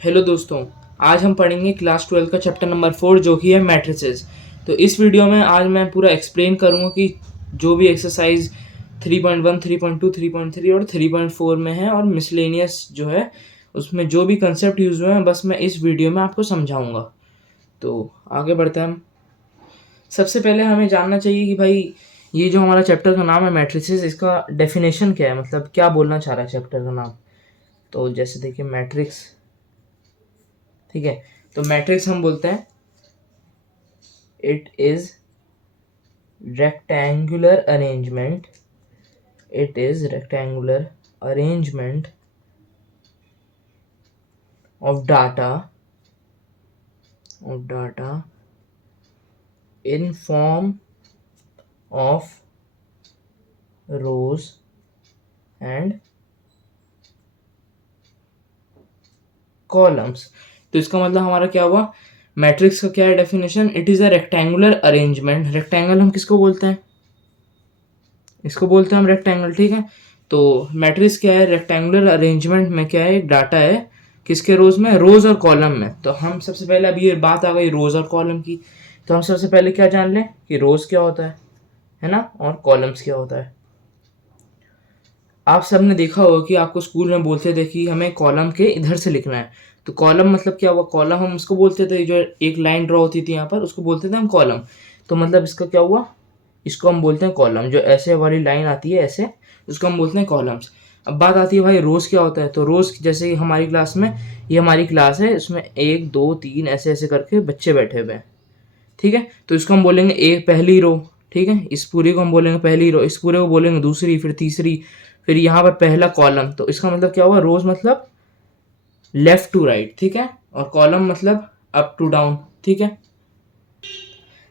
Hello दोस्तों। आज हम पढ़ेंगे क्लास 12 का चैप्टर नंबर 4 जो कि है मैट्रिसेस। तो इस वीडियो में आज मैं पूरा एक्सप्लेन करूँगा कि जो भी एक्सरसाइज 3.1, 3.2, 3.3 और 3.4 में है और मिसलेनियस जो है उसमें जो भी कंसेप्ट यूज़ हुए हैं बस मैं इस वीडियो में आपको समझाऊँगा। तो आगे बढ़ते हैं हम। सबसे पहले हमें जानना चाहिए कि भाई ये जो हमारा चैप्टर का नाम है मैट्रिसेस, इसका डेफिनेशन क्या है, मतलब क्या बोलना चाह रहा है चैप्टर का नाम। तो जैसे देखिए मैट्रिक्स, ठीक है। तो मैट्रिक्स हम बोलते हैं it is rectangular arrangement, it is rectangular arrangement of data in form of rows and columns. तो इसका मतलब हमारा क्या हुआ, मैट्रिक्स का क्या है definition, it is a rectangular arrangement. Rectangle हम किसको बोलते हैं, इसको बोलते हैं हम रेक्टेंगल, ठीक है। तो मैट्रिक्स क्या है, रेक्टेंगुलर अरेंजमेंट में क्या है, एक डाटा है किसके रोज में, रोज और कॉलम में। तो हम सबसे पहले, अभी ये बात आ गई रोज और कॉलम की, तो हम सबसे पहले क्या जान लें कि रोज क्या होता है ना, और कॉलम्स क्या होता है। आप सबने देखा होगा कि आपको स्कूल में बोलते थे कि हमें कॉलम के इधर से लिखना है। तो कॉलम मतलब क्या हुआ, कॉलम हम उसको बोलते थे जो एक लाइन ड्रॉ होती थी यहाँ पर, उसको बोलते थे हम कॉलम। तो मतलब इसका क्या हुआ, इसको हम बोलते हैं कॉलम। जो ऐसे वाली लाइन आती है ऐसे, उसको हम बोलते हैं कॉलम्स। अब बात आती है भाई रोज क्या होता है। तो रोज जैसे हमारी क्लास में, ये हमारी क्लास है, इसमें 1 2 3 ऐसे ऐसे करके बच्चे बैठे हुए हैं, ठीक है। तो इसको हम बोलेंगे एक पहली रो, ठीक है। इस पूरी को हम बोलेंगे पहली रो, इस पूरे को बोलेंगे दूसरी, फिर तीसरी, फिर यहाँ पर पहला कॉलम। तो इसका मतलब क्या हुआ, रोज मतलब लेफ्ट टू राइट, ठीक है, और कॉलम मतलब अप टू डाउन, ठीक है।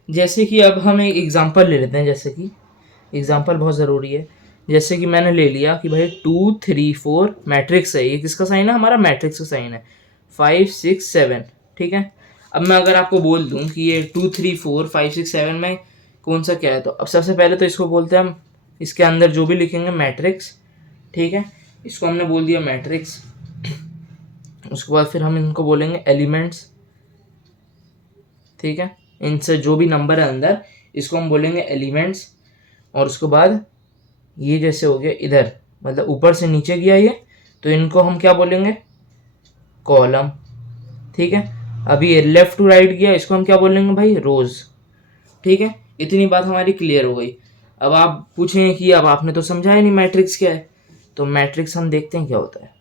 जैसे कि अब हम एक एग्जांपल ले लेते हैं, जैसे कि एग्जांपल बहुत ज़रूरी है। जैसे कि मैंने ले लिया कि भाई 2 3 4 मैट्रिक्स है, ये किसका साइन है, हमारा मैट्रिक्स का साइन है। 5 6 7, ठीक है। अब मैं अगर आपको बोल दूं कि ये 2 3 4 5 6 7 में कौन सा क्या है, तो अब सबसे पहले तो इसको बोलते हैं हम, इसके अंदर जो भी लिखेंगे मैट्रिक्स, ठीक है। इसको हमने बोल दिया मैट्रिक्स। उसके बाद फिर हम इनको बोलेंगे एलिमेंट्स, ठीक है। इनसे जो भी नंबर है अंदर, इसको हम बोलेंगे एलिमेंट्स। और उसके बाद ये जैसे हो गया इधर, मतलब ऊपर से नीचे गया ये, तो इनको हम क्या बोलेंगे, कॉलम, ठीक है। अभी ये लेफ्ट टू राइट गया, इसको हम क्या बोलेंगे भाई, रोज, ठीक है। इतनी बात हमारी क्लियर हो गई। अब आप पूछेंगे कि अब आपने तो समझाया नहीं मैट्रिक्स क्या है। तो मैट्रिक्स हम देखते हैं क्या होता है।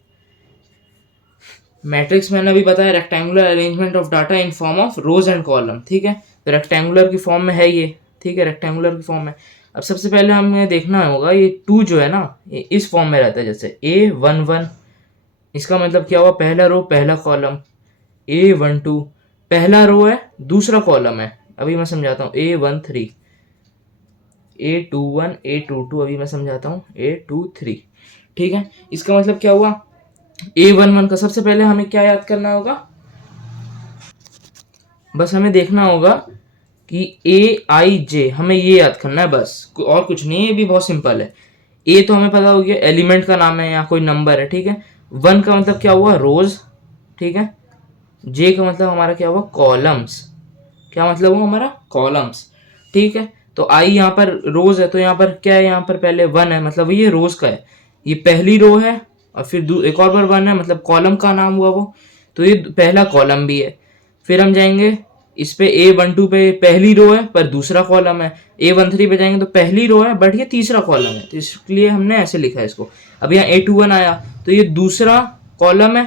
मैट्रिक्स मैंने अभी बताया rectangular arrangement of data in form of rose and column, ठीक है। तो रेक्टेंगुलर की फॉर्म में है ये, ठीक है, रेक्टेंगुलर की फॉर्म में। अब सबसे पहले हमें देखना होगा ये 2 जो है ना, ये इस फॉर्म में रहता है, जैसे A11, इसका मतलब क्या हुआ, पहला रो पहला कॉलम। A12 पहला रो है दूसरा कॉलम है, अभी मैं समझाता हूँ। A13, A21, A22, अभी मैं समझाता हूँ, A23, ठीक है। इसका मतलब क्या हुआ, A11 का सबसे पहले हमें क्या याद करना होगा, बस हमें देखना होगा कि A I J, हमें ये याद करना है बस, और कुछ नहीं है, ये भी बहुत सिंपल है। ए तो हमें पता हो गया एलिमेंट का नाम है या कोई नंबर है, ठीक है। 1 का मतलब क्या हुआ, रोज, ठीक है। जे का मतलब हमारा क्या हुआ, कॉलम्स, क्या मतलब हुआ हमारा, कॉलम्स, ठीक है। तो आई यहाँ पर रोज है, तो यहाँ पर क्या है, यहाँ पर पहले 1 है, मतलब ये रोज का है, ये पहली रो है। और फिर एक और बार 1 है, मतलब कॉलम का नाम हुआ वो, तो ये पहला कॉलम भी है। फिर हम जाएंगे इस पे, A12 पे पहली रो है पर दूसरा कॉलम है। A13 पे जाएंगे तो पहली रो है बट ये तीसरा कॉलम है, तो इसलिए हमने ऐसे लिखा है इसको। अब यहाँ A21 आया तो ये दूसरा कॉलम है,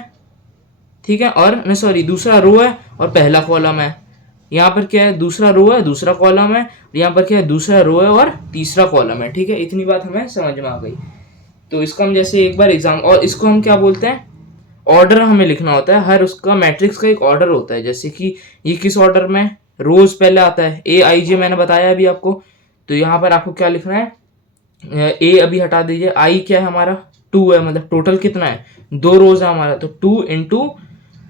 ठीक है, और नहीं सॉरी, दूसरा रो है और पहला कॉलम है। यहाँ पर क्या है, दूसरा रो है दूसरा कॉलम है, यहाँ पर क्या है, दूसरा रो है और तीसरा कॉलम है, ठीक है। इतनी बात हमें समझ में आ गई। तो इसको हम जैसे एक बार एग्जाम, और इसको हम क्या बोलते हैं, ऑर्डर हमें लिखना होता है। हर उसका मैट्रिक्स का एक ऑर्डर होता है, जैसे कि ये किस ऑर्डर में, रोज पहले आता है, A I J मैंने बताया अभी आपको। तो यहाँ पर आपको क्या लिखना है, ए अभी हटा दीजिए, आई क्या है हमारा, 2 है, मतलब टोटल कितना है, 2 रोज है हमारा, तो 2 इंटू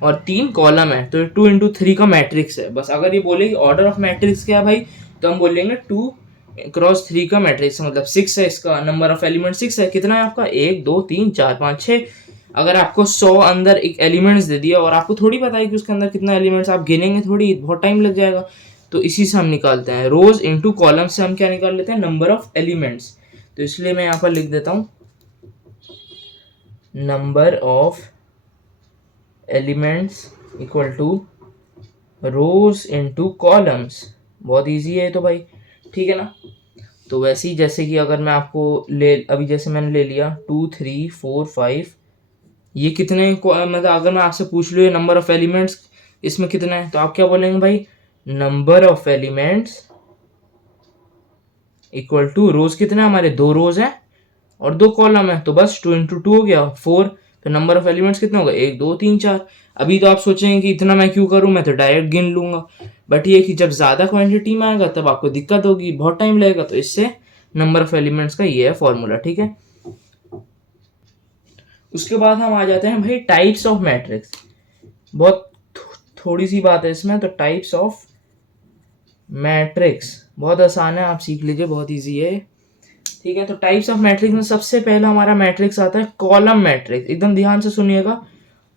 और 3 कॉलम है, तो 2 इंटू 3 का मैट्रिक्स है। बस अगर ये बोले कि ऑर्डर ऑफ मैट्रिक्स क्या है भाई, तो हम बोलेंगे 2 क्रॉस 3 का मैट्रिक्स, मतलब 6 है, इसका नंबर ऑफ एलिमेंट 6 है। कितना है आपका, 1 2 3 4 5 6, अगर आपको 100 अंदर एक एलिमेंट्स दे दिया और आपको थोड़ी पता है कि उसके अंदर कितना एलिमेंट्स, आप गिनेंगे थोड़ी, बहुत टाइम लग जाएगा। तो इसी से हम निकालते हैं रोज इनटू कॉलम से हम क्या निकाल लेते हैं, नंबर ऑफ एलिमेंट्स। तो इसलिए मैं यहाँ पर लिख देता हूँ number of elements equal to rows into columns. बहुत इजी है तो भाई, ठीक है ना। तो वैसे ही जैसे कि अगर मैं आपको अभी जैसे मैंने ले लिया 2 3 4 5, ये कितने मतलब अगर मैं आपसे पूछ लूँ ये नंबर ऑफ एलिमेंट्स इसमें कितना है, तो आप क्या बोलेंगे भाई, number of elements equal to rows कितना है हमारे, 2 रोज है और 2 कॉलम है, तो बस 2 इंटू 2 हो गया 4। तो नंबर ऑफ एलिमेंट्स कितना होगा, 1 2 3 4। अभी तो आप सोचेंगे कि इतना मैं क्यों करूं, मैं तो डायरेक्ट गिन लूंगा। बट ये कि जब ज़्यादा क्वांटिटी में आएगा तब आपको दिक्कत होगी, बहुत टाइम लगेगा। तो इससे नंबर ऑफ एलिमेंट्स का ये है फॉर्मूला, ठीक है। उसके बाद हम आ जाते हैं भाई टाइप्स ऑफ मैट्रिक्स। बहुत थोड़ी सी बात है इसमें। तो टाइप्स ऑफ मैट्रिक्स बहुत आसान है, आप सीख लीजिए, बहुत इजी है, ठीक है। तो टाइप्स ऑफ मैट्रिक्स में सबसे पहला हमारा मैट्रिक्स आता है कॉलम मैट्रिक्स। एकदम ध्यान से सुनिएगा,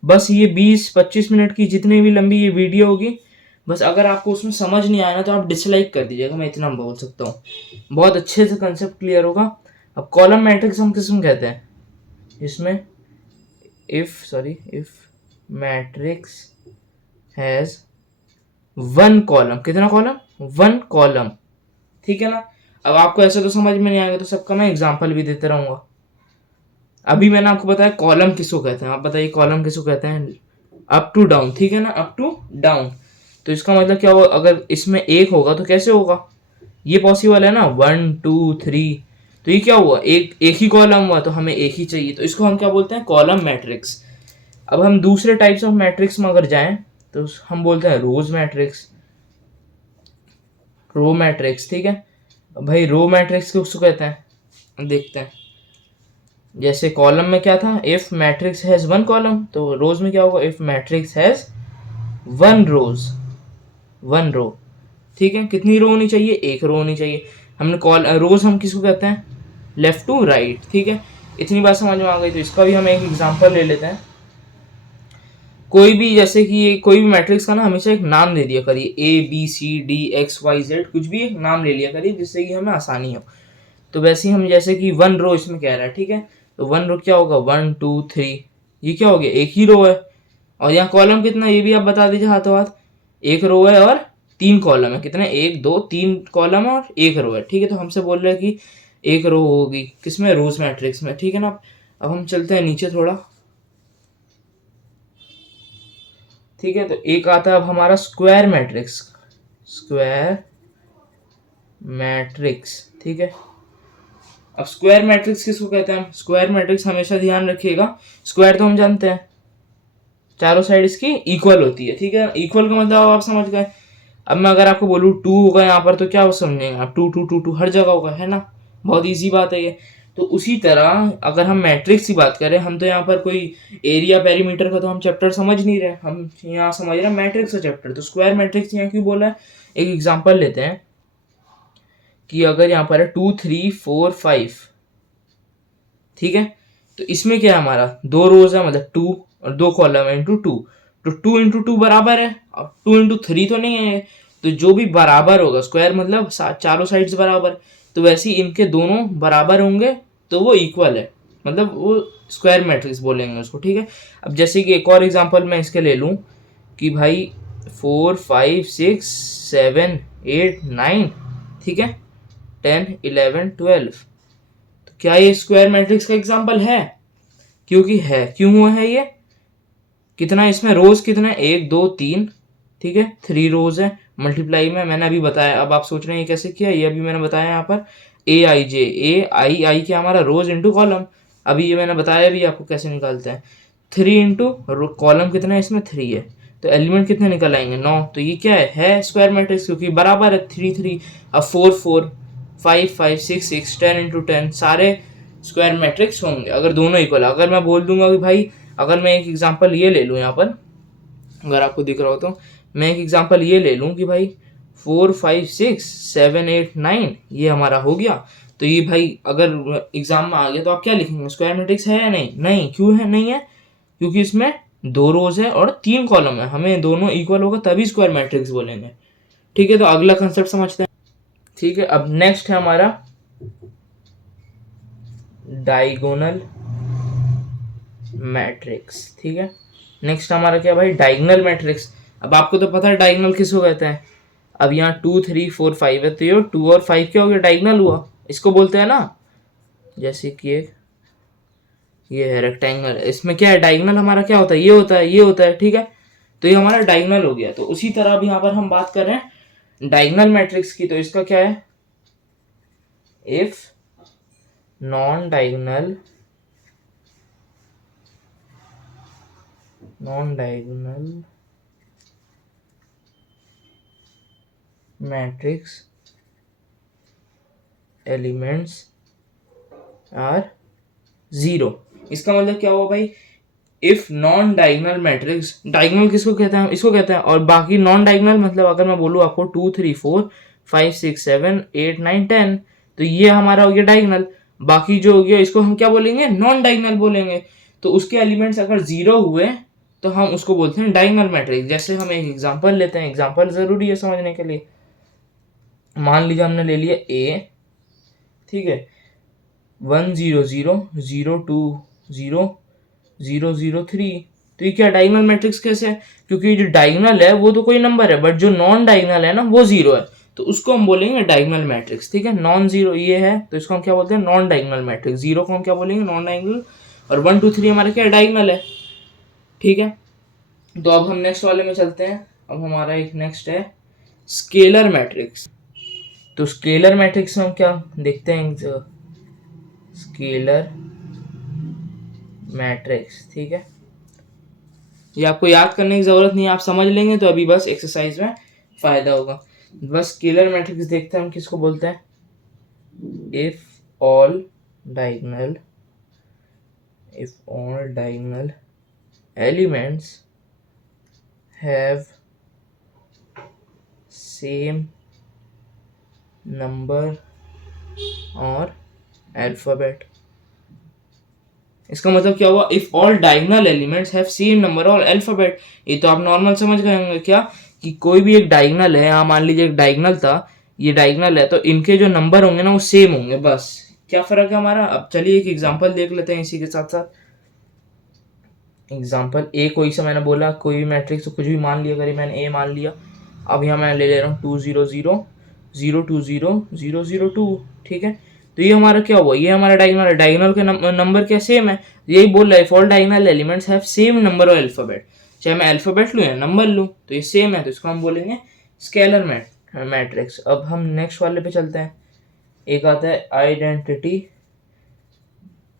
बस ये 20-25 मिनट की जितनी भी लंबी ये वीडियो होगी, बस अगर आपको उसमें समझ नहीं आया ना तो आप डिसलाइक कर दीजिएगा, मैं इतना बोल सकता हूँ। बहुत अच्छे से कंसेप्ट क्लियर होगा। अब कॉलम मैट्रिक्स हम किसमें कहते हैं, इसमें इफ मैट्रिक्स हैज 1 कॉलम, कितना कॉलम, 1 कॉलम, ठीक है ना। अब आपको ऐसे तो समझ में नहीं आएगा, तो सबका मैं एग्जांपल भी देते रहूंगा। अभी मैंने आपको बताया कॉलम किसको कहते हैं, आप बताइए कॉलम किसको कहते हैं, अप टू डाउन, ठीक है ना, अप टू डाउन। तो इसका मतलब क्या होगा, अगर इसमें एक होगा तो कैसे होगा, ये पॉसिबल है ना, 1 2 3। तो ये क्या हुआ, एक ही कॉलम हुआ, तो हमें एक ही चाहिए, तो इसको हम क्या बोलते हैं, कॉलम मैट्रिक्स। अब हम दूसरे टाइप्स ऑफ मैट्रिक्स में अगर जाएं तो हम बोलते हैं रोज मैट्रिक्स, रो मैट्रिक्स, ठीक है। भाई रो मैट्रिक्स किसको कहते हैं, देखते हैं। जैसे कॉलम में क्या था, इफ मैट्रिक्स हैज 1 कॉलम, तो रोज में क्या होगा, इफ मैट्रिक्स हैज 1 रोज, 1 रो, ठीक है। कितनी रो होनी चाहिए, 1 रो होनी चाहिए। हमने रोज हम किसको कहते हैं, लेफ्ट टू राइट, ठीक है। इतनी बात समझ में आ गई। तो इसका भी हम एक एग्जांपल ले लेते हैं। कोई भी जैसे कि कोई भी मैट्रिक्स का ना हमेशा एक नाम दे दिया करिए, ABCD XYZ, कुछ भी एक नाम ले लिया करिए जिससे कि हमें आसानी हो। तो वैसे ही हम जैसे कि 1 रो इसमें कह रहा है, ठीक है। तो 1 रो क्या होगा, 1 2 3, ये क्या हो गया, एक ही रो है। और यहाँ कॉलम कितना है ये भी आप बता दीजिए हाथों हाथ, 1 रो है और 3 कॉलम है, कितने, 1 2 3 कॉलम है और 1 रो है, ठीक है। तो हमसे बोल रहे हैं कि 1 रो होगी किसमें, रोज मैट्रिक्स में, ठीक है ना। अब हम चलते हैं नीचे थोड़ा, ठीक है। तो एक आता है अब हमारा स्क्वायर मैट्रिक्स, स्क्वायर मैट्रिक्स, ठीक है। अब स्क्वायर मैट्रिक्स किसको कहते हैं, स्क्वायर मैट्रिक्स हमेशा ध्यान रखिएगा, स्क्वायर तो हम जानते हैं चारों साइड इसकी इक्वल होती है, ठीक है। इक्वल का मतलब आप समझ गए। अब मैं अगर आपको बोलूँ 2 होगा यहाँ पर, तो क्या वो समझेंगे आप, 2 2 2 2 हर जगह होगा, है ना। बहुत इजी बात है ये। तो उसी तरह अगर हम मैट्रिक्स की बात करें, हम तो यहाँ पर कोई एरिया पेरीमीटर का तो हम चैप्टर समझ नहीं रहे, हम यहाँ समझ रहे हैं मैट्रिक्स का चैप्टर। तो स्क्वायर मैट्रिक्स यहाँ क्यों बोला है, एक एग्जांपल लेते हैं कि अगर यहाँ पर है 2 3 4 5, ठीक है। तो इसमें क्या है, हमारा 2 रोज है, मतलब 2 और 2 कॉलम है इंटू 2। तो 2 इंटू 2 बराबर है, अब 2 इंटू 3 तो नहीं है। तो जो भी बराबर होगा, स्क्वायर मतलब चारों साइड्स बराबर, तो वैसे ही इनके दोनों बराबर होंगे तो वो इक्वल है, मतलब वो स्क्वायर मैट्रिक्स बोलेंगे उसको, ठीक है। अब जैसे कि एक और एग्जांपल मैं इसके ले लूँ कि भाई 4 5 6 7 8 9, ठीक है, 10 11 12। तो क्या ये स्क्वायर मैट्रिक्स का एग्जांपल है, क्योंकि है, क्यों हुआ है ये, कितना इसमें रोज कितना है, 1 2 3, ठीक है, 3 रोज है। मल्टीप्लाई में मैंने अभी बताया, अब आप सोच रहे हैं ये कैसे किया, ये अभी मैंने बताया यहाँ पर AI क्या हमारा रोज इंटू कॉलम। अभी ये मैंने बताया भी आपको कैसे निकालते हैं, 3 इंटू कॉलम कितना है इसमें, 3 है, तो एलिमेंट कितने निकल आएंगे, 9। तो ये क्या है स्क्वायर मैट्रिक्स, क्योंकि बराबर है 3 3। अब 4 4 5 5 6 6 10 इंटू 10 सारे स्क्वायर मैट्रिक्स होंगे अगर दोनों इक्वल। अगर मैं बोल दूंगा कि भाई, अगर मैं एक एग्जांपल ये ले लूँ यहाँ पर, अगर आपको दिख रहा हो तो मैं एक एग्जांपल ये ले लूँ कि भाई 4 5 6 7 8 9 ये हमारा हो गया। तो ये भाई अगर एग्जाम में आ गया तो आप क्या लिखेंगे, स्क्वायर मैट्रिक्स है या नहीं, नहीं, क्यों है, नहीं है, क्योंकि इसमें 2 रोज है और 3 कॉलम है, हमें दोनों इक्वल होगा तभी स्क्वायर मैट्रिक्स बोलेंगे। ठीक है, तो अगला कंसेप्ट समझते हैं। ठीक है, अब नेक्स्ट है हमारा डायगोनल मैट्रिक्स। ठीक है, नेक्स्ट हमारा क्या भाई, डायगोनल मैट्रिक्स। अब आपको तो पता है डायगोनल किसको कहते हैं। अब यहाँ 2 3 4 5 है, तो ये 2 और 5 क्या हो गया, डायगोनल हुआ, इसको बोलते हैं ना। जैसे कि ये है रेक्टेंगल, इसमें क्या है, डायगोनल हमारा क्या होता है, ये होता है, ये होता है। ठीक है, तो ये हमारा डायगोनल हो गया। तो उसी तरह अब यहाँ पर हम बात कर रहे हैं डायगोनल मैट्रिक्स की, तो इसका क्या है, if non diagonal matrix elements are zero. इसका मतलब क्या हुआ भाई, if non diagonal matrix, diagonal किसको कहते हैं, इसको कहते हैं, और बाकी नॉन डायगोनल मतलब अगर मैं बोलूँ आपको 2 3 4 5 6 7 8 9 10, तो ये हमारा हो गया डायगोनल। बाकी जो हो गया इसको हम क्या बोलेंगे, नॉन डायगोनल बोलेंगे। तो उसके एलिमेंट्स अगर जीरो हुए तो हम उसको बोलते हैं डायगोनल मैट्रिक्स। जैसे हम एक एग्जांपल लेते हैं, एग्जांपल जरूरी है समझने के लिए। मान लीजिए हमने ले लिया ए, ठीक है, 1 0 0 0 2 0 0 0 3, तो ये क्या डायगोनल मैट्रिक्स कैसे है, क्योंकि जो डायगोनल है वो तो कोई नंबर है, बट जो नॉन डायगोनल है ना वो जीरो है, तो उसको हम बोलेंगे डायगोनल मैट्रिक्स। ठीक है, नॉन जीरो ये है तो इसको हम क्या बोलते हैं, नॉन डायगोनल मैट्रिक्स। जीरो को हम क्या बोलेंगे, नॉन डायगोनल, और 1 2 3 हमारा क्या डायगोनल है। ठीक है, तो अब हम नेक्स्ट वाले में चलते हैं। अब हमारा एक नेक्स्ट है स्केलर मैट्रिक्स। तो स्केलर मैट्रिक्स में हम क्या देखते हैं, स्केलर मैट्रिक्स। ठीक है, ये आपको याद करने की जरूरत नहीं है, आप समझ लेंगे तो अभी बस एक्सरसाइज में फायदा होगा। बस स्केलर मैट्रिक्स देखते हैं हम किसको बोलते हैं, if all diagonal elements have same number और अल्फाबेट। इसका मतलब क्या हुआ, if all diagonal elements have same number और अल्फाबेट। ये तो आप नॉर्मल समझ गए होंगे क्या, कि कोई भी एक डायगोनल है, यहाँ मान लीजिए एक डायगोनल था, ये डायगोनल है, तो इनके जो नंबर होंगे ना वो सेम होंगे, बस। क्या फर्क है हमारा। अब चलिए एक एग्जांपल देख लेते हैं इसी के साथ साथ। एग्जांपल ए, कोई सा मैंने बोला कोई भी मैट्रिक्स, तो कुछ भी मान लिया, करिए मैंने ए मान लिया। अब यहाँ मैं ले रहा हूँ 2 0 0 0 2 0 0 0 2। ठीक है, तो ये हमारा क्या हुआ, ये हमारा डायगोनल है, डायगोनल के नंबर क्या सेम है, यही बोल रहा है if all diagonal elements have same number और अल्फाबेट। चाहे मैं अल्फाबेट लूँ या नंबर लूँ तो ये सेम है, तो इसको हम बोलेंगे स्केलर मैट्रिक्स। अब हम नेक्स्ट वाले पे चलते हैं। एक आता है आइडेंटिटी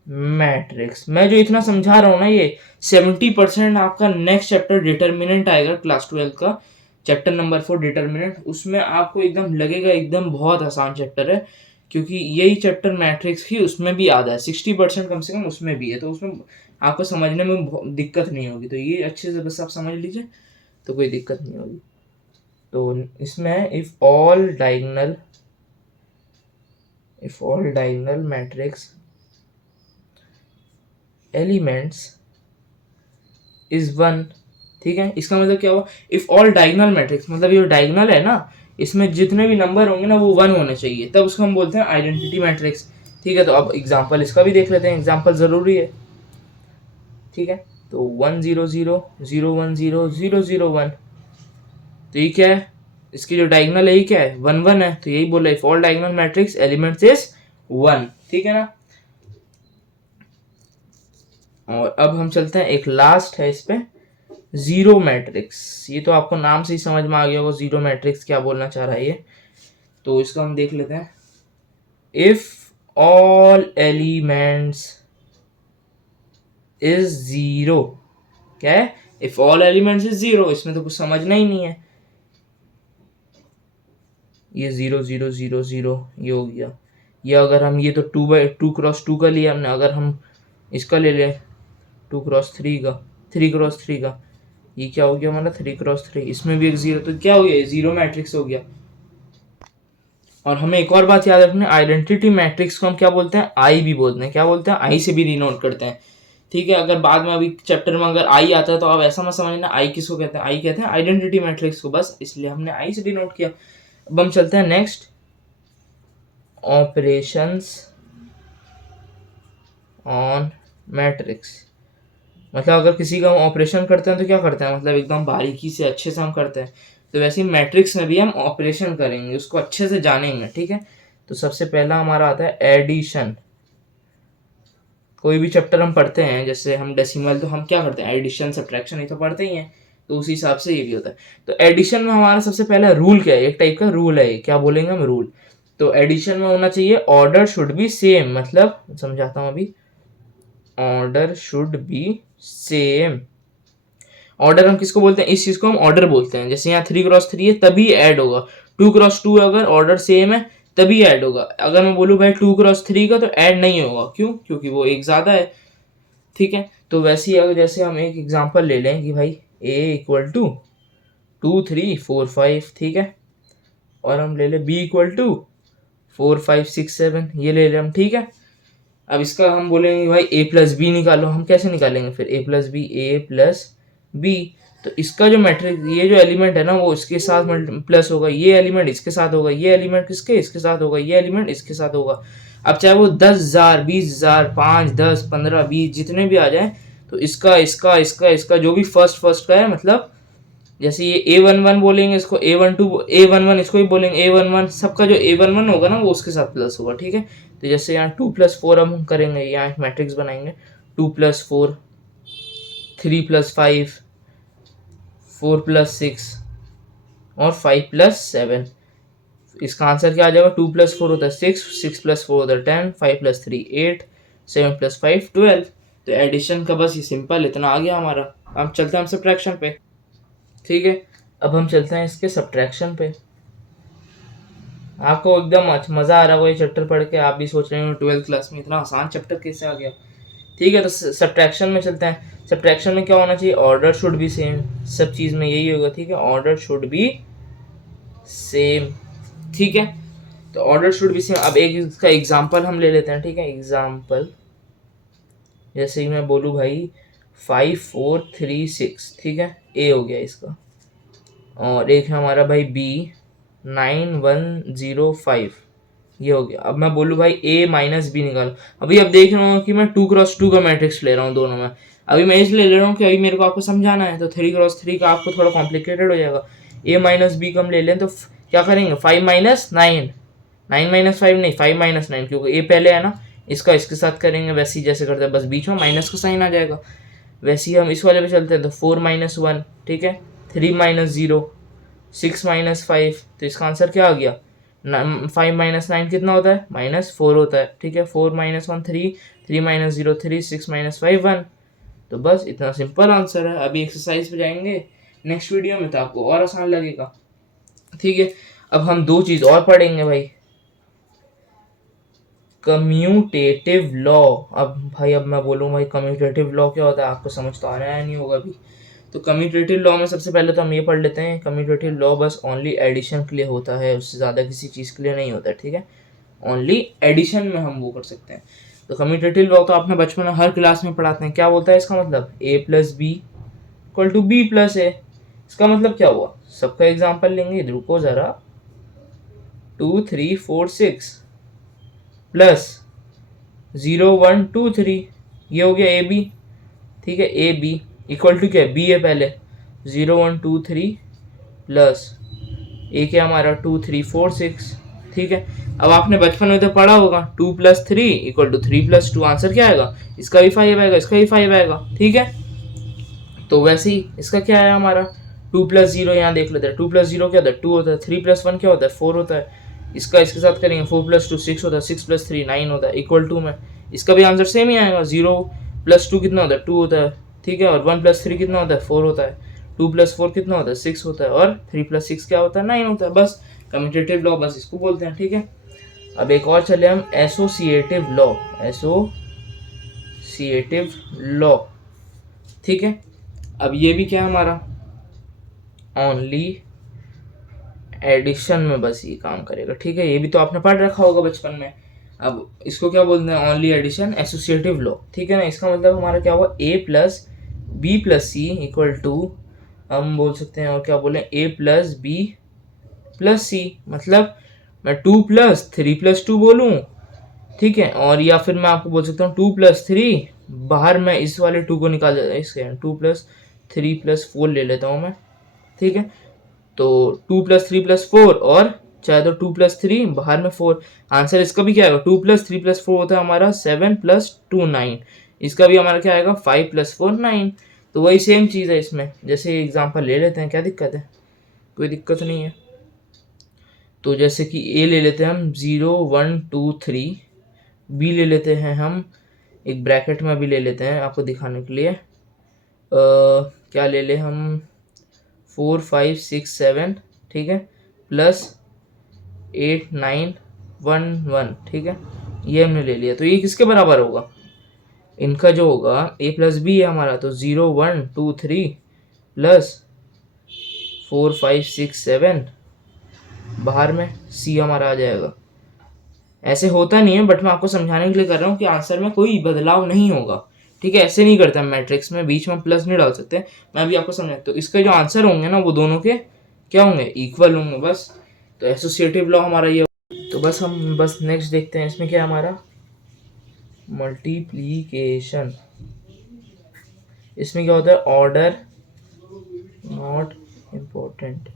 मैट्रिक्स। मैं जो इतना समझा रहा हूँ ना, ये 70% आपका नेक्स्ट चैप्टर डिटर्मिनेंट आएगा क्लास 12 का, चैप्टर नंबर 4 डिटर्मिनेंट। उसमें आपको एकदम लगेगा एकदम बहुत आसान चैप्टर है, क्योंकि यही चैप्टर मैट्रिक्स ही उसमें भी आता है, 60% कम से कम उसमें भी है, तो उसमें आपको समझने में दिक्कत नहीं होगी। तो ये अच्छे से बस आप समझ लीजिए तो कोई दिक्कत नहीं होगी। तो इसमें if all diagonal matrix elements is 1। ठीक है, इसका मतलब क्या हुआ, इफ ऑल डायगोनल मैट्रिक्स मतलब ये डायगोनल है ना, इसमें जितने भी नंबर होंगे ना वो 1 होने चाहिए, तब उसको हम बोलते हैं आइडेंटिटी मैट्रिक्स। ठीक है, तो अब एग्जांपल इसका भी देख लेते हैं, एग्जांपल जरूरी है। ठीक है, तो 1 0 0 0 1 0 0 0 1, तो ये क्या है, इसकी जो डायगोनल है ये क्या है, 1 1 है, तो यही बोला if all diagonal matrix elements is 1। ठीक है ना, और अब हम चलते हैं, एक लास्ट है इस पे, जीरो मैट्रिक्स। ये तो आपको नाम से ही समझ में आ गया होगा जीरो मैट्रिक्स क्या बोलना चाह रहा है ये, तो इसका हम देख लेते हैं। If all elements is zero, क्या है, if all elements is zero, इसमें तो कुछ समझना ही नहीं है, ये 0 0 0 0 ये हो गया। ये अगर हम, ये तो 2 क्रॉस 2 का लिया हमने, अगर हम इसका ले लें 2 क्रॉस 3 का, 3 क्रॉस 3 का, ये क्या हो गया हमारा 3 क्रॉस 3, इसमें भी एक जीरो, तो क्या हो गया, जीरो मैट्रिक्स हो गया। और हमें एक और बात याद रखनी है, आइडेंटिटी मैट्रिक्स को हम क्या बोलते हैं, आई भी बोलते हैं। क्या बोलते हैं, आई से भी डिनोट करते हैं, ठीक है। अगर बाद में अभी चैप्टर में अगर आई आता है तो आप ऐसा मत समझना आई किसको कहते हैं, आई कहते हैं आइडेंटिटी मैट्रिक्स को, बस इसलिए हमने आई से डिनोट किया। अब हम चलते हैं नेक्स्ट, ऑपरेशंस ऑन मैट्रिक्स। मतलब अगर किसी का हम ऑपरेशन करते हैं तो क्या करते हैं, मतलब एकदम बारीकी से अच्छे से हम करते हैं, तो वैसे ही मैट्रिक्स में भी हम ऑपरेशन करेंगे, उसको अच्छे से जानेंगे, ठीक है। तो सबसे पहला हमारा आता है एडिशन। कोई भी चैप्टर हम पढ़ते हैं, जैसे हम डेसिमल, तो हम क्या करते हैं, एडिशन सब्ट्रैक्शन ये तो पढ़ते ही हैं, तो उसी हिसाब से ये भी होता है। तो एडिशन में हमारा सबसे पहला रूल क्या है, एक टाइप का रूल है, क्या बोलेंगे हम, रूल। तो एडिशन में होना चाहिए ऑर्डर शुड बी सेम, मतलब समझाता हूँ अभी, order should be same. Order हम किसको बोलते हैं, इस चीज को हम ऑर्डर बोलते हैं। जैसे यहाँ 3x3 है तभी ऐड होगा, 2x2 अगर ऑर्डर सेम है तभी ऐड होगा। अगर मैं बोलूँ भाई 2x3 का तो ऐड नहीं होगा, क्यों, क्योंकि वो एक ज्यादा है, ठीक है। तो वैसे ही अगर जैसे हम एक एग्जांपल ले लें कि भाई a इक्वल टू 2 3 4 5, ठीक है, और हम ले लें b इक्वल टू 4 5 6 7, ये ले लें हम, ठीक है। अब इसका हम बोलेंगे भाई a प्लस बी निकालो, हम कैसे निकालेंगे फिर, a plus B, A plus B. तो इसका जो मैट्रिक्स, ये जो एलिमेंट है ना वो इसके साथ प्लस होगा, ये एलिमेंट इसके साथ होगा, ये एलिमेंट इसके साथ होगा, ये एलिमेंट इसके साथ होगा। अब चाहे वो 10,000 20,000 5 10 15 20 जितने भी आ जाए, तो इसका इसका इसका इसका जो भी फर्स्ट का है, मतलब जैसे ये A11 बोलेंगे इसको, A12 A11 इसको ही बोलेंगे A11, सबका जो A11 होगा ना वो उसके साथ प्लस होगा, ठीक है। तो जैसे यहाँ 2 + 4 हम करेंगे, यहाँ एक मैट्रिक्स बनाएंगे, 2 + 4 3 + 5 4 + 6 और 5 + 7। इसका आंसर क्या आ जाएगा, 2 + 4 होता है 6, 6 + 4 होता है 10, 5 + 3 8, 7 + 5 12। तो एडिशन का बस ये सिंपल इतना आ गया हमारा। अब चलते हैं हम सब्ट्रैक्शन पे, ठीक है। अब हम चलते हैं इसके सब्ट्रैक्शन पे। आपको एकदम मजा आ रहा होगा ये चैप्टर पढ़ के, आप भी सोच रहे हो 12th क्लास में इतना आसान चैप्टर कैसे आ गया, ठीक है। तो सब्ट्रैक्शन में चलते हैं। सब्ट्रैक्शन में क्या होना चाहिए, ऑर्डर शुड बी सेम, सब चीज में यही होगा, ठीक है, ऑर्डर शुड बी सेम, ठीक है। तो ऑर्डर शुड बी सेम। अब एक इसका एग्जांपल हम ले लेते हैं, ठीक है। एग्जांपल जैसे ही मैं बोलूँ भाई 5 4 3 6, ठीक है, ए हो गया इसका, और एक है हमारा भाई बी 9 1 0 5, ये हो गया। अब मैं बोलूँ भाई a - b निकालो। अभी अब देख रहा हूँ कि मैं 2x2 का मैट्रिक्स ले रहा हूँ दोनों में, अभी मैं इसलिए ले रहा हूँ कि अभी मेरे को आपको समझाना है, तो 3x3 का आपको थोड़ा कॉम्प्लिकेटेड हो जाएगा। a - b का हम ले लें तो क्या करेंगे, 5 - 9 9 - 5 नहीं, 5 - 9, क्योंकि a पहले है ना, इसका इसके साथ करेंगे, वैसे ही जैसे करते हैं, बस बीच में माइनस का साइन आ जाएगा। वैसे ही हम इस वाले पे चलते हैं, तो 4 - 1, ठीक है, 3 - 0 6 - 5, तो इसका आंसर क्या आ गया, 5 - 9 कितना होता है, -4 होता है, ठीक है। 4 - 1 3, 3 - 0 3, 6 - 5 1। तो बस इतना सिंपल आंसर है। अभी एक्सरसाइज पे जाएंगे नेक्स्ट वीडियो में, तो आपको और आसान लगेगा, ठीक है। अब हम दो चीज और पढ़ेंगे भाई, कम्यूटेटिव लॉ। अब भाई अब मैं बोलूँ भाई कम्यूटेटिव लॉ क्या होता है, आपको समझ तो आना है नहीं होगा अभी। तो कम्यूटेटिव लॉ में सबसे पहले तो हम ये पढ़ लेते हैं, कम्यूटेटिव लॉ बस ओनली एडिशन के लिए होता है, उससे ज़्यादा किसी चीज़ के लिए नहीं होता है, ठीक है। ओनली एडिशन में हम वो कर सकते हैं। तो कम्यूटेटिव लॉ तो आपने बचपन में हर क्लास में पढ़ाते हैं, क्या बोलता है इसका मतलब, a + b = b + a। इसका मतलब क्या हुआ, सबका एग्जाम्पल लेंगे, रुको ज़रा, 2 3 4 6 प्लस 0 1 2 3, ये हो गया ए बी, ठीक है। ए बी इक्वल टू क्या है, बी है पहले, 0 1 2 3 प्लस ए क्या हमारा 2 3 4 6, ठीक है। अब आपने बचपन में तो पढ़ा होगा 2 + 3 = 3 + 2, आंसर क्या आएगा, इसका भी 5 आएगा, इसका भी 5 आएगा, ठीक है। तो वैसे ही इसका क्या है हमारा 2 + 0, यहाँ देख लेते हैं, 2 + 0 क्या होता है 2 होता है, 3 + 1 क्या होता है 4 होता है, इसका इसके साथ करेंगे 4 + 2 6 होता है, 6 + 3 9 होता है, इक्वल टू में इसका भी आंसर सेम ही आएगा, 0 + 2 कितना होता है 2 होता है, ठीक है, और 1 + 3 कितना होता है 4 होता है, 2 + 4 कितना होता है 6 होता है, और 3 + 6 क्या होता है 9 होता है। बस कम्यूटेटिव लॉ बस इसको बोलते हैं, ठीक है। अब एक और चले हम एसोसिएटिव लॉ, एसोसिएटिव लॉ, ठीक है। अब ये भी क्या है हमारा, ओनली एडिशन में बस ये काम करेगा, ठीक है। ये भी तो आपने पढ़ रखा होगा बचपन में। अब इसको क्या बोलते हैं, ओनली एडिशन एसोसिएटिव लॉ, ठीक है ना। इसका मतलब हमारा क्या हुआ, A plus B plus C equal to, हम बोल सकते हैं और क्या बोले, A plus B plus C, मतलब मैं 2+3+2 बोलूँ, ठीक है। और या फिर मैं आपको बोल सकता हूँ 2+3, बाहर मैं इस वाले 2 को निकाल देता हूँ, इसके 2+3+4 ले लेता हूँ मैं, ठीक है। तो 2+3+4 और चाहे तो 2+3 बाहर में 4, आंसर इसका भी क्या आएगा, 2+3+4 होता है हमारा 7+2 9, इसका भी हमारा क्या आएगा 5+4 9। तो वही सेम चीज़ है इसमें, जैसे एग्जांपल ले लेते हैं, क्या दिक्कत है, कोई दिक्कत नहीं है। तो जैसे कि ए ले लेते हैं हम 0 1 2 3, बी ले लेते हैं हम, एक ब्रैकेट में भी ले लेते हैं आपको दिखाने के लिए, क्या ले ले हम 4 5 6 7, ठीक है, प्लस 8 9 1 1, ठीक है, ये हमने ले लिया। तो ये किसके बराबर होगा, इनका जो होगा ए प्लस बी है हमारा, तो 0 1 2 3 प्लस 4 5 6 7, बाहर में सी हमारा आ जाएगा। ऐसे होता नहीं है, बट मैं आपको समझाने के लिए कर रहा हूँ कि आंसर में कोई बदलाव नहीं होगा, ठीक है। ऐसे नहीं करते हम मैट्रिक्स में, बीच में प्लस नहीं डाल सकते, मैं अभी आपको समझा। तो इसके जो आंसर होंगे ना वो दोनों के क्या होंगे, इक्वल होंगे बस। तो एसोसिएटिव लॉ हमारा ये। तो बस हम बस नेक्स्ट देखते हैं, इसमें क्या हमारा मल्टीप्लीकेशन, इसमें क्या होता है, ऑर्डर नॉट इम्पोर्टेंट,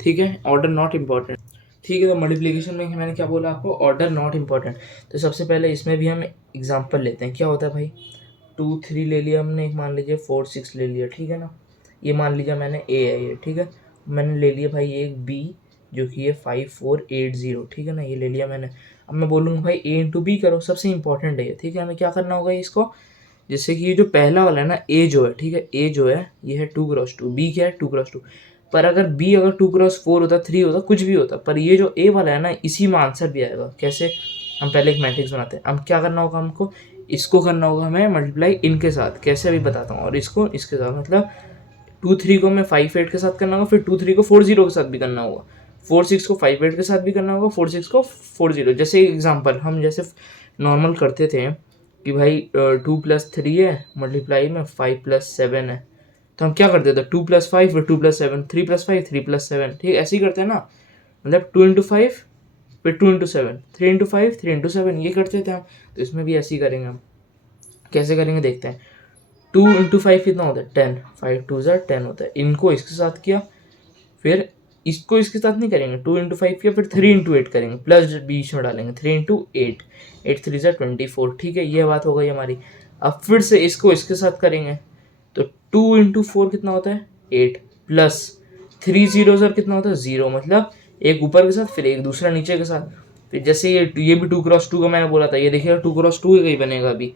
ठीक है, ऑर्डर नॉट इम्पोर्टेंट, ठीक है। तो मल्टीप्लिकेशन में मैंने क्या बोला आपको, ऑर्डर नॉट इम्पोर्टेंट। तो सबसे पहले इसमें भी हम एग्जांपल लेते हैं, क्या होता है भाई, 2 3 ले लिया हमने, एक मान लीजिए 4 6 ले लिया, ठीक है ना। ये मान लीजिए मैंने ए है ये, ठीक है। मैंने ले लिया भाई एक बी जो कि ये 5 4 8 0, ठीक है ना, ये ले लिया मैंने। अब मैं बोलूँगा भाई ए इंटू बी करो, सबसे इंपॉर्टेंट है ये, ठीक है। हमें क्या करना होगा इसको, जैसे कि ये जो पहला वाला है ना, ए जो है, ठीक है, ए जो है ये है 2x2, बी क्या है 2x2, पर अगर बी अगर 2x4 होता, 3 होता, कुछ भी होता, पर ये जो ए वाला है ना, इसी में आंसर भी आएगा। कैसे, हम पहले एक मैट्रिक्स बनाते हैं, अब क्या करना होगा हमको, इसको करना होगा हमें मल्टीप्लाई इनके साथ, कैसे अभी बताता हूँ, और इसको इसके साथ, मतलब 2 3 को मैं 5 8 के साथ करना होगा, फिर 2 3 को 4 0 के साथ भी करना होगा, 4 6 को 5 8 के साथ भी करना होगा, 4 6 को 4 0। जैसे एग्जाम्पल हम जैसे नॉर्मल करते थे कि भाई 2+3 है, मल्टीप्लाई में 5+7 है, तो हम क्या करते थे, 2+5 फिर 2+7, 3+5 3+7, ठीक ऐसे ही करते हैं ना, मतलब 2 × 5 फिर 2 × 7, 3 × 5 3 × 7, ये करते थे हम। तो इसमें भी ऐसे ही करेंगे हम, कैसे करेंगे देखते हैं। 2 × 5 कितना होता है 10, 5 2 10 होता है, इनको इसके साथ किया, फिर इसको इसके साथ नहीं करेंगे, 2 × 5 किया, फिर 3 × 8 करेंगे, प्लस बीच में डालेंगे, 3 × 8, 8 3 24, ठीक है, ये बात हो गई हमारी। अब फिर से इसको इसके साथ करेंगे, तो 2 × 4 कितना होता है 8, प्लस 3 0 कितना होता है 0, मतलब एक ऊपर के साथ फिर एक दूसरा नीचे के साथ। फिर जैसे ये भी 2 × 2 का मैंने बोला था, ये देखिएगा 2 × 2 ही बनेगा अभी।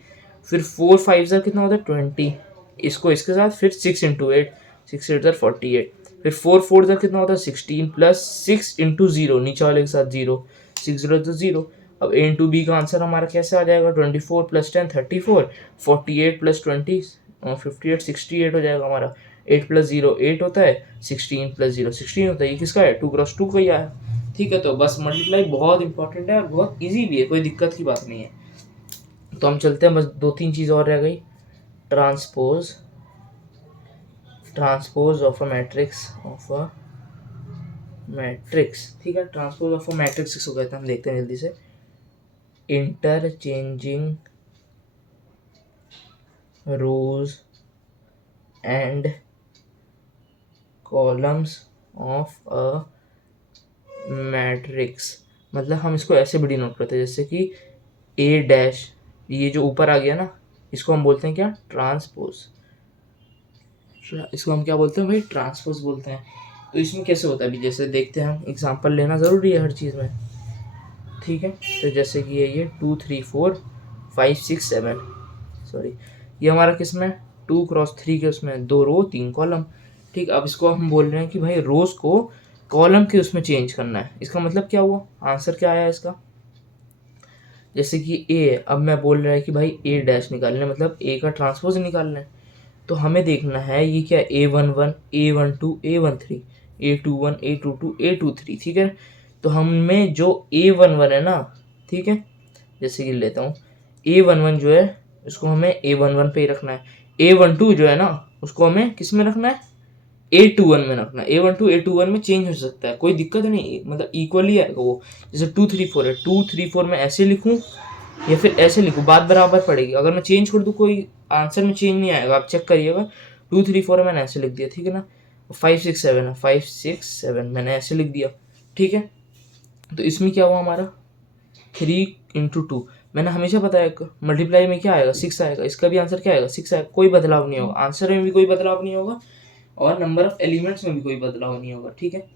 फिर 4 5 कितना होता है 20, इसको इसके साथ, फिर 6 × 8, 6 8 48, फिर 4 4 कितना होता है 16, प्लस 6 × 0, नीचे वाले के साथ 0, 6 0 0। अब ए इंटू बी का आंसर हमारा कैसे आ जाएगा, 24 + 10 34, 48 + 20 58 68 हो जाएगा हमारा। 8 + 0 8 होता है, 16 + 0 16 होता है। ये किसका है, 2 × 2 का ही आया, ठीक है। तो बस मल्टीप्लाई बहुत इंपॉर्टेंट है और बहुत ईजी भी है, कोई दिक्कत की बात नहीं है। तो हम चलते हैं, बस 2 3 चीज़ और रह गई। ट्रांसपोज ऑफ अ मैट्रिक्स ठीक है। ट्रांसपोज ऑफ अ मैट्रिक्स किसको कहते हैं हम देखते हैं जल्दी से। Interchanging rows and columns of a matrix, मतलब हम इसको ऐसे भी डिनोट करते हैं, जैसे कि ए डैश, ये जो ऊपर आ गया ना, इसको हम बोलते हैं क्या, ट्रांसपोज। इसको हम क्या बोलते हैं भाई, ट्रांसपोज बोलते हैं। तो इसमें कैसे होता है अभी जैसे देखते हैं हम, एग्जांपल लेना ज़रूरी है हर चीज़ में, ठीक है। तो जैसे कि ये 2 3 4 5 6 7, सॉरी ये हमारा किस में 2 × 3 के उसमें 2 रो 3 कॉलम, ठीक। अब इसको हम बोल रहे हैं कि भाई रोज को कॉलम के उसमें चेंज करना है। इसका मतलब क्या हुआ, आंसर क्या आया इसका, जैसे कि ए, अब मैं बोल रहा है कि भाई ए डैश निकालना है, मतलब ए का ट्रांसपोज निकालना है। तो हमें देखना है ये क्या, A11 A12 A13 A21 A22 A23, ठीक है। तो हमें जो A11 है ना, ठीक है, जैसे कि लेता हूँ A11 जो है उसको हमें A11 पे ही रखना है, A12 जो है ना उसको हमें किस में रखना है, A21 में रखना है। A12 A21 में चेंज हो सकता है, कोई दिक्कत नहीं, मतलब इक्वली आएगा वो। जैसे 2 3 4 है, 2 3 4 में ऐसे लिखूँ या फिर ऐसे लिखूँ, बात बराबर पड़ेगी। अगर मैं चेंज कर दूँ कोई आंसर में चेंज नहीं आएगा, आप चेक करिएगा। 2 3 4 मैंने ऐसे लिख दिया, ठीक है ना। 5 6 7 है, 5 6 7 मैंने ऐसे लिख दिया, ठीक है। तो इसमें क्या हुआ हमारा 3 × 2, मैंने हमेशा बताया मल्टीप्लाई में क्या आएगा 6 आएगा, इसका भी आंसर क्या आएगा 6 आएगा, कोई बदलाव नहीं होगा, आंसर में भी कोई बदलाव नहीं होगा और नंबर ऑफ एलिमेंट्स में भी कोई बदलाव नहीं होगा, ठीक है।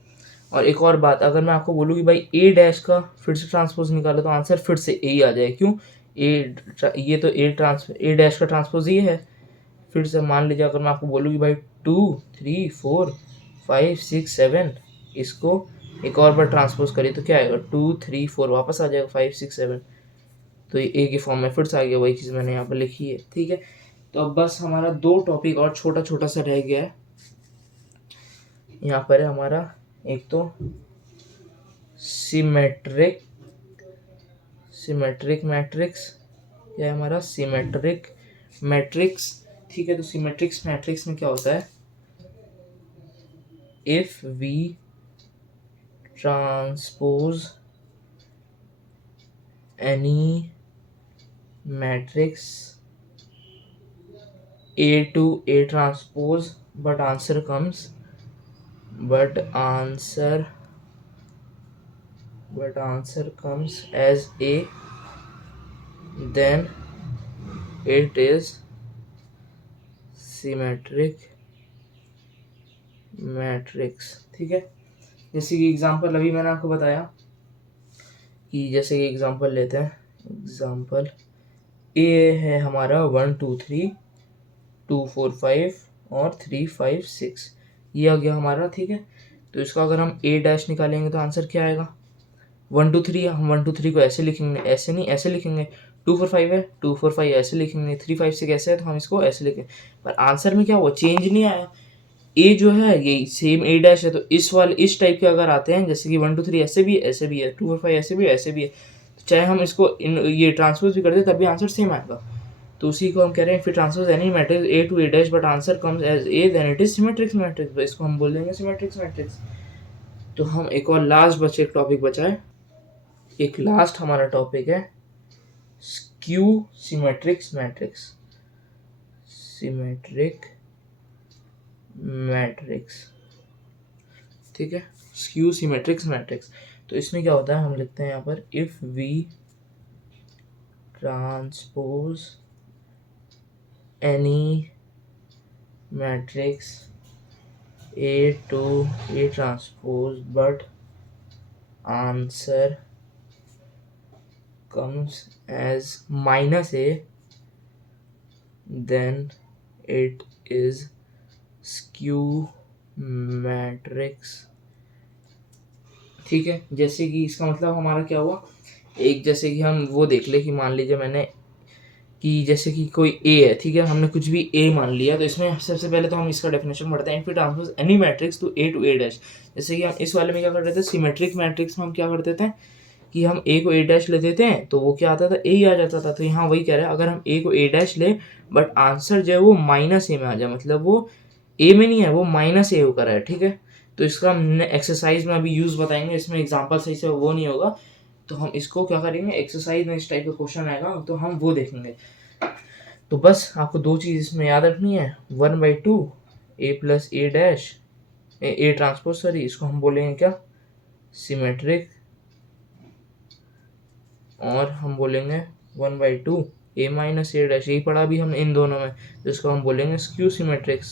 और एक और बात, अगर मैं आपको बोलूँ कि भाई ए डैश का फिर से ट्रांसपोज निकालो तो आंसर फिर से ए ही आ जाए, क्यों, ये तो ए डैश का ट्रांसपोज ये है। फिर से मान लीजिए अगर मैं आपको बोलूँ कि भाई 2 3 4 5 6 7, इसको एक और बार ट्रांसपोज करिए तो क्या आएगा 2 3 4 वापस आ जाएगा 5 6 7, तो ये ए के फॉर्म में फिर से आ गया, वही चीज़ मैंने यहाँ पर लिखी है, ठीक है। तो अब बस हमारा 2 टॉपिक और छोटा छोटा सा रह गया है। यहाँ पर है हमारा एक तो सिमेट्रिक मैट्रिक्स, या हमारा सिमेट्रिक मैट्रिक्स, ठीक है। तो सिमेट्रिक्स मैट्रिक्स में क्या होता है, if we transpose any matrix A to A transpose but answer comes as A, then it is symmetric matrix, ठीक है। जैसे कि एग्जांपल अभी मैंने आपको बताया कि जैसे कि एग्जांपल लेते हैं, एग्जांपल A है हमारा 1 2 3 2 4 5 और 3 5 6, ये आ गया हमारा, ठीक है। तो इसका अगर हम A डैश निकालेंगे तो आंसर क्या आएगा 1 2 3, हम 1 2 3 को ऐसे लिखेंगे, ऐसे नहीं ऐसे लिखेंगे। 2 4 5 है, 2 4 5 ऐसे लिखेंगे, 3 5 6 ऐसे है तो हम इसको ऐसे लिखेंगे, पर आंसर में क्या हुआ चेंज नहीं आया। ए जो है ये सेम ए डैश है, तो इस टाइप के अगर आते हैं जैसे कि 1 2 3 ऐसे भी है, ऐसे भी है, 2 4 5 ऐसे भी है, ऐसे भी है, तो चाहे हम इसको ये ट्रांसपोज भी कर दे तब भी आंसर सेम आएगा। तो उसी को हम कह रहे हैं फिर transpose any matrix A to A dash but answer comes as A, then it is symmetric matrix, तो इसको हम बोल देंगे सिमेट्रिक मैट्रिक्स। तो हम एक और लास्ट बचे एक टॉपिक बचा है, एक लास्ट हमारा टॉपिक है स्क्यू सिमेट्रिक मैट्रिक्स, ठीक है, स्क्यू सिमेट्रिक मैट्रिक्स। तो इसमें क्या होता है, हम लिखते हैं यहाँ पर if we transpose any matrix A to A transpose but answer comes as -A, then it is skew matrix, ठीक है। जैसे कि इसका मतलब हमारा क्या हुआ, एक जैसे कि हम वो देख ले कि मान लीजिए मैंने कि जैसे कि कोई ए है, ठीक है, हमने कुछ भी ए मान लिया, तो इसमें सबसे पहले तो हम इसका डेफिनेशन पढ़ते हैं, if it transpose any matrix to A dash. जैसे कि हम इस वाले में क्या करते थे, सिमेट्रिक मैट्रिक्स में हम क्या करते थे कि हम ए को ए डैश ले देते हैं तो वो क्या आता था ए ही आ जाता था। तो यहाँ वही कह रहा है, अगर हम ए को ए डैश ले बट आंसर जो है वो -A में आ जाए, मतलब वो ए में नहीं है, वो -A होकर है, ठीक है। तो इसका हम एक्सरसाइज में अभी यूज़ बताएंगे, इसमें एग्जाम्पल सही से वो नहीं होगा, तो हम इसको क्या करेंगे एक्सरसाइज में इस टाइप का क्वेश्चन आएगा तो हम वो देखेंगे। तो बस आपको 2 चीज़ इसमें याद रखनी है, 1/2 A plus A dash A transpose, sorry इसको हम बोलेंगे क्या सिमेट्रिक, और हम बोलेंगे 1/2 A माइनस ए डैश, यही पढ़ा भी हमने इन दोनों में, तो इसको हम बोलेंगे स्क्यू सिमेट्रिक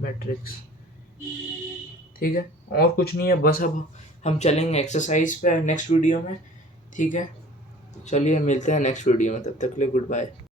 मैट्रिक्स, ठीक है। और कुछ नहीं है, बस अब हम चलेंगे एक्सरसाइज पे नेक्स्ट वीडियो में, ठीक है। चलिए मिलते हैं नेक्स्ट वीडियो में, तब तक के लिए गुड बाय।